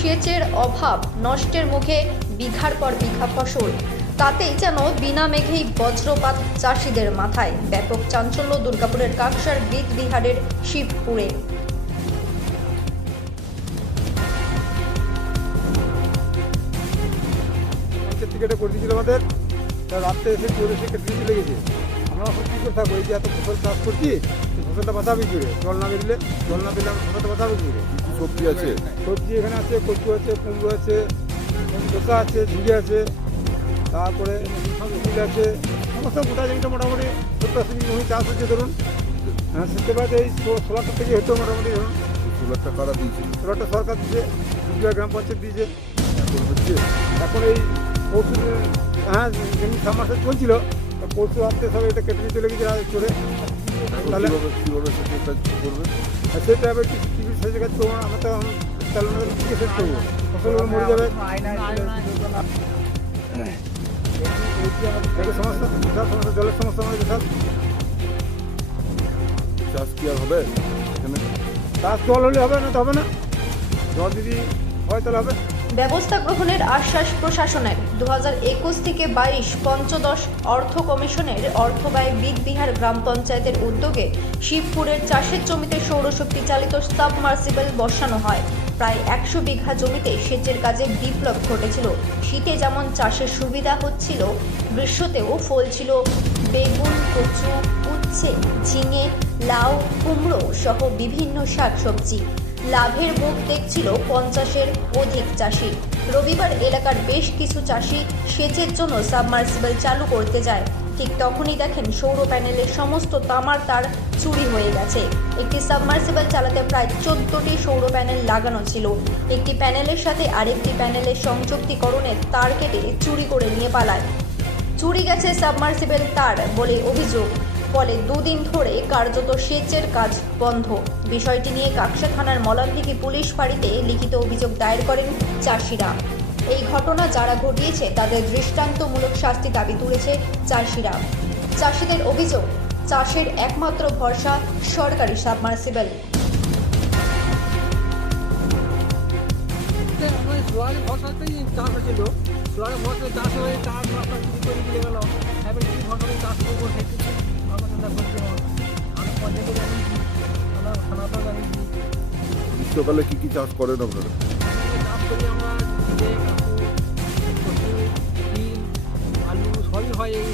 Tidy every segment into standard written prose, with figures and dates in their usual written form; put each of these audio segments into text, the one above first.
সেচের অভাব, নষ্টের মুখে বিঘার পর বিঘা ফসল। তাতেই যেন বিনা মেঘেই বজ্রপাত চাষিদের মাথায়। ব্যাপক চাঞ্চল্য দুর্গাপুরের কাকসার বীজবিহারের শিবপুরে। টিকিটে করে দিয়েছিল আমাদের, রাত্রে এসে চলে এসে কেটে চলে গেছে। আমরা এখন কী করে থাকবো? এই যে এত ফসল চাষ করছি, ফসলটা বাঁচাবে কী করে? জল না দিলে ফসলটা বাঁচাবে কী করে? কি সবজি আছে? সবজি এখানে আছে, কচু আছে, কুমড়ো আছে, শসা আছে, ঝিঙে আছে, তারপরে ফুল আছে, সমস্ত গোটা জমিটা মোটামুটি 70-80 জমি চাষ হচ্ছে ধরুন। হ্যাঁ, সেটা বাদে এই সোলারটা থেকে হতো মোটামুটি ধরুন। সোলারটা কারা দিয়েছিল? সোলারটা সরকার দিয়েছে, গ্রাম পঞ্চায়েত দিয়েছে। এখন হচ্ছে এখন এই পরশু, হ্যাঁ, যেমনি সাবমার্সেল চলছিল, পরশু রাত্রে সব এটা কেটে নিয়ে চলে গেছে চলে। তাহলে কীভাবে সেচের কাজ করবে? সেটা এবার টিভির সেচের কাজ করবো না, আমরা তো এখন চালানোর দিকে শেষ করবো, ফসলগুলো মরে যাবে। সমস্যা, বিশাল সমস্যা, জলের সমস্যা আমাদের বিশাল। চাষ কি আর হবে এখানে? চাষ জল হলে হবে না তো হবে না, জল যদি হয় তাহলে হবে। ব্যবস্থা গ্রহণের আশ্বাস প্রশাসনের। 2021 থেকে 22 পঞ্চদশ অর্থ কমিশনের অর্থব্যয় বীজবিহার গ্রাম পঞ্চায়েতের উদ্যোগে শিবপুরের চাষের জমিতে সৌরশক্তি চালিত সাবমার্সিবল বসানো হয়। প্রায় 100 বিঘা জমিতে সেচের কাজে বিপ্লব ঘটেছিল। শীতে যেমন চাষের সুবিধা হচ্ছিল, গ্রীষ্মতেও ফলছিল বেগুন, কচু, উচ্ছে, ঝিঙে, লাউ, কুমড়ো সহ বিভিন্ন শাকসবজি। লাভের মুখ দেখছিল 50-এর অধিক চাষি। রবিবার এলাকার বেশ কিছু চাষি সেচের জন্য সাবমার্সিবল চালু করতে যায়। ঠিক তখনই দেখেন সৌর প্যানেলের সমস্ত তামার তার চুরি হয়ে গেছে। একটি সাবমার্সিবল চালাতে প্রায় 14টি সৌর প্যানেল লাগানো ছিল। একটি প্যানেলের সাথে আরেকটি প্যানেলের সংযুক্তিকরণের তার কেটে চুরি করে নিয়ে পালায়। চুরি গেছে সাবমার্সিবল তার বলে অভিযোগ। ফলে 2 দিন ধরে কার্যত সেচের কাজ বন্ধ। বিষয়টি নিয়ে কাকসা থানার মলানদিঘি পুলিশ ফাঁড়িতে লিখিত অভিযোগ দায়ের করেন চাষিরা। এই ঘটনা যারা ঘটিয়েছে তাদের দৃষ্টান্তমূলক শাস্তি দাবি তুলেছে চাষিরা। চাষিদের অভিযোগ, চাষের একমাত্র ভরসা সরকারি সাবমার্সিবল। সোলারের ভরসাতেই চাষ হয়েছিল, সোলারের ভরসায় চাষ হয়ে চাষ মাসটা চুরি করে দিয়ে গেল। এবার কী ভরসায় চাষ করবো সেটুকু আমরা চিন্তা করছি। আমি পঞ্চায়েতে জানিয়েছি, আমরা থানাতেও জানিয়েছি। গ্রীষ্মকালে কি কি চাষ করেন আপনারা? চাষ করি আমরা ঝিঙে, কাকু, কচু, তিল, আলু সবই হয়। এই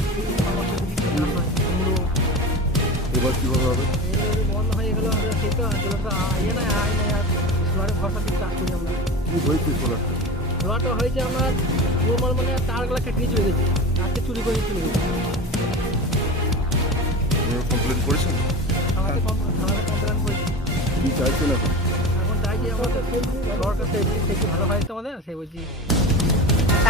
সমস্ত কিছু চাষ হয়, কুমড়ো। এবার কীভাবে হবে? এই বন্ধ হয়ে গেলো, আমরা সেই তো ইয়ে নাই, আয় নাই, আর সোলারের ভরসাতেই চাষ করি আমরা। কি হয়েছে সোলারটা? সোলারটা হয়েছে আমার নর্মাল, মানে তারগুলা কেটে চলে গেছে, তারকে চুরি করে চলে গেছে। আপনারা কমপ্লেন করেছেন? থানাতে কমপ্লেন করেছি। কি চাইছেন এখন? এখন চাই যে আমাদের সরকার থেকে ভালো হয় তো আমাদের, সে বলছি।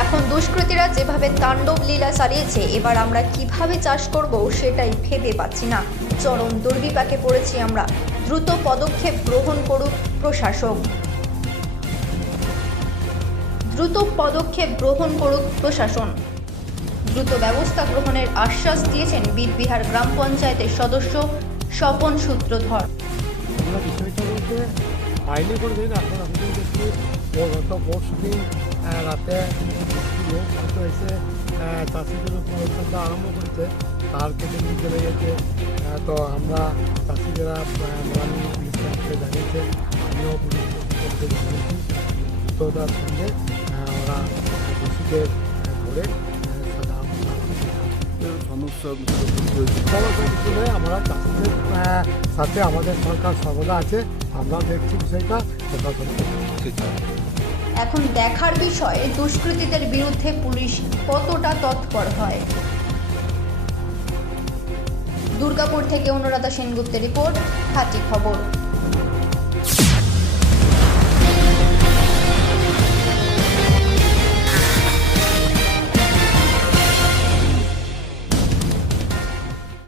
এখন দুষ্কৃতীরা যেভাবে তাণ্ডব লীলা চালিয়েছে, এবার আমরা কিভাবে চাষ করব সেটাই ভেবে পাচ্ছি না। চরম দুর্বিপাকে পড়েছি আমরা। দ্রুত পদক্ষেপ গ্রহণ করুক প্রশাসন। দ্রুত ব্যবস্থা গ্রহণের আশ্বাস দিয়েছেন বীজবিহার গ্রাম পঞ্চায়েতের সদস্য স্বপন সূত্রধর। আমরা বিষয়টা বলতে আইনি করে দিন। এখন আমি দেখছি গত পরশু দিন রাতে কিছু লোক হয়তো এসে চাষিদের উপর অত্যন্ত আরম্ভ করেছে, তার কেটে নিয়ে চলে গেছে। তো আমরা চাষিদেরা পুলিশ ক্যাম্পে জানিয়েছে, আমিও পুলিশ ক্যাম্পে জানিয়েছি। দ্রুততার সঙ্গে ওরা দোষীদের ধরে সমস্যা কিছু নয়। আমরা চাষিদের সাথে আমাদের সরকার সর্বদা আছে, আমরা দেখছি বিষয়টা প্রশাসন। এখন দেখার বিষয় দুষ্কৃতীদের বিরুদ্ধে পুলিশ কতটা তৎপর হয়। দুর্গাপুর থেকে অনুরাধা সেনগুপ্তের রিপোর্ট, খাঁটি খবর।